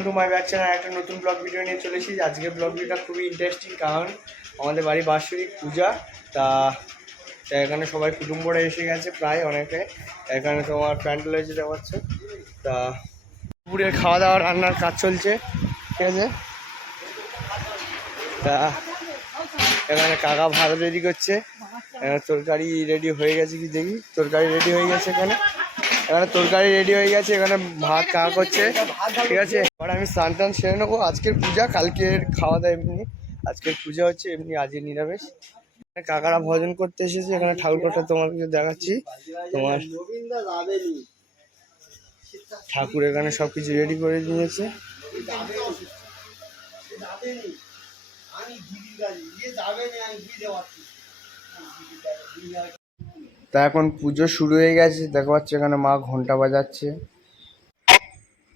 Welcome to my back channel. একটা নতুন blog video নিয়ে চলে এসেছি। আজকে ব্লগ ভিডিওটা খুবই ইন্টারেস্টিং, কারণ আমাদের বাড়ি বাৎসরিক পূজা। তা এখানে সবাই কুটুম্বরা এসে গেছে, প্রায় অনেকে। এখানে তোমার প্যান্ডেল হয়েছে দেখা যাচ্ছে। তা দুপুরের খাওয়া দাওয়া রান্নার কাজ চলছে, ঠিক আছে। তা এখানে কাকা ভাত রেডি করছে, তরকারি রেডি হয়ে গেছে কি দেখি। তরকারি রেডি হয়ে গেছে, এখানে তরকারি রেডি হয়ে গেছে, এখানে ভাত কাকা করছে, ঠিক আছে। এবার আমি স্নান টান সেরে নেবো। আজকের পূজা, কালকের খাওয়া দাওয়া এমনি, আজকের পূজা হচ্ছে এমনি, আজকে নিরামিষ। কাকারা ভজন করতে এসেছে। এখানে ঠাকুরটা তোমাকে দেখাচ্ছি। তোমার ঠাকুর এখানে সবকিছু রেডি করে নিয়েছে। তা এখন পুজো শুরু হয়ে গেছে, দেখা যাচ্ছে এখানে মা ঘন্টা বাজাচ্ছে।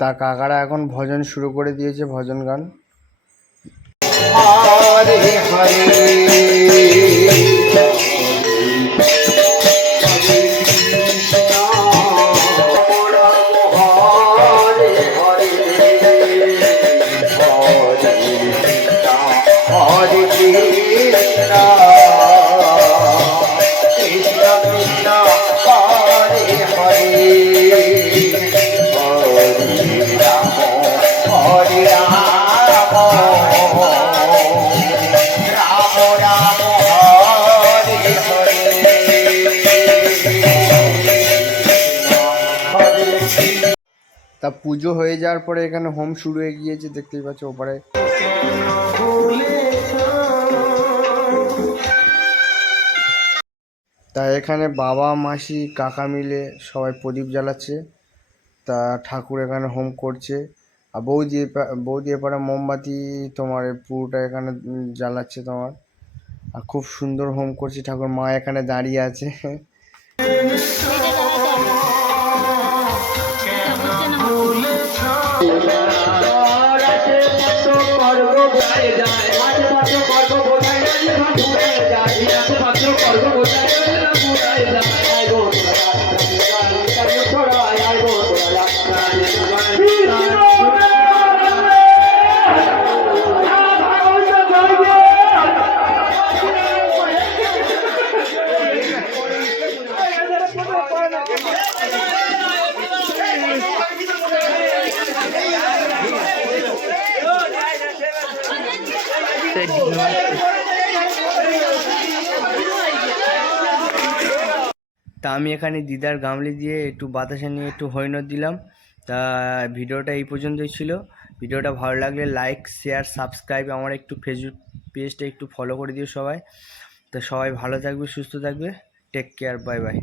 তা কাকারা এখন ভজন শুরু করে দিয়েছে, ভজন গান। হরে তা পুজো হয়ে যাওয়ার পরে এখানে হোম শুরু হয়ে গিয়েছে, দেখতেই পাচ্ছ ওপারে। তা এখানে বাবা মাসি কাকা মিলে সবাই প্রদীপ জ্বালাচ্ছে। তা ঠাকুর এখানে হোম করছে। আর বৌদি এপারে মোমবাতি তোমার পুরোটা এখানে জ্বালাচ্ছে তোমার। আর খুব সুন্দর হোম করছে ঠাকুর। মা এখানে দাঁড়িয়ে আছে। তা আমি এখানে দিদার গামলি দিয়ে একটু বাতাসা নিয়ে একটু হৈনর দিলাম। তা ভিডিওটা এই পর্যন্তই ছিল। ভিডিওটা ভালো লাগলে লাইক, শেয়ার, সাবস্ক্রাইব, আমার একটু ফেসবুক পেজটা একটু ফলো করে দিও সবাই। তো সবাই ভালো থাকবে, সুস্থ থাকবে। Take care, bye by.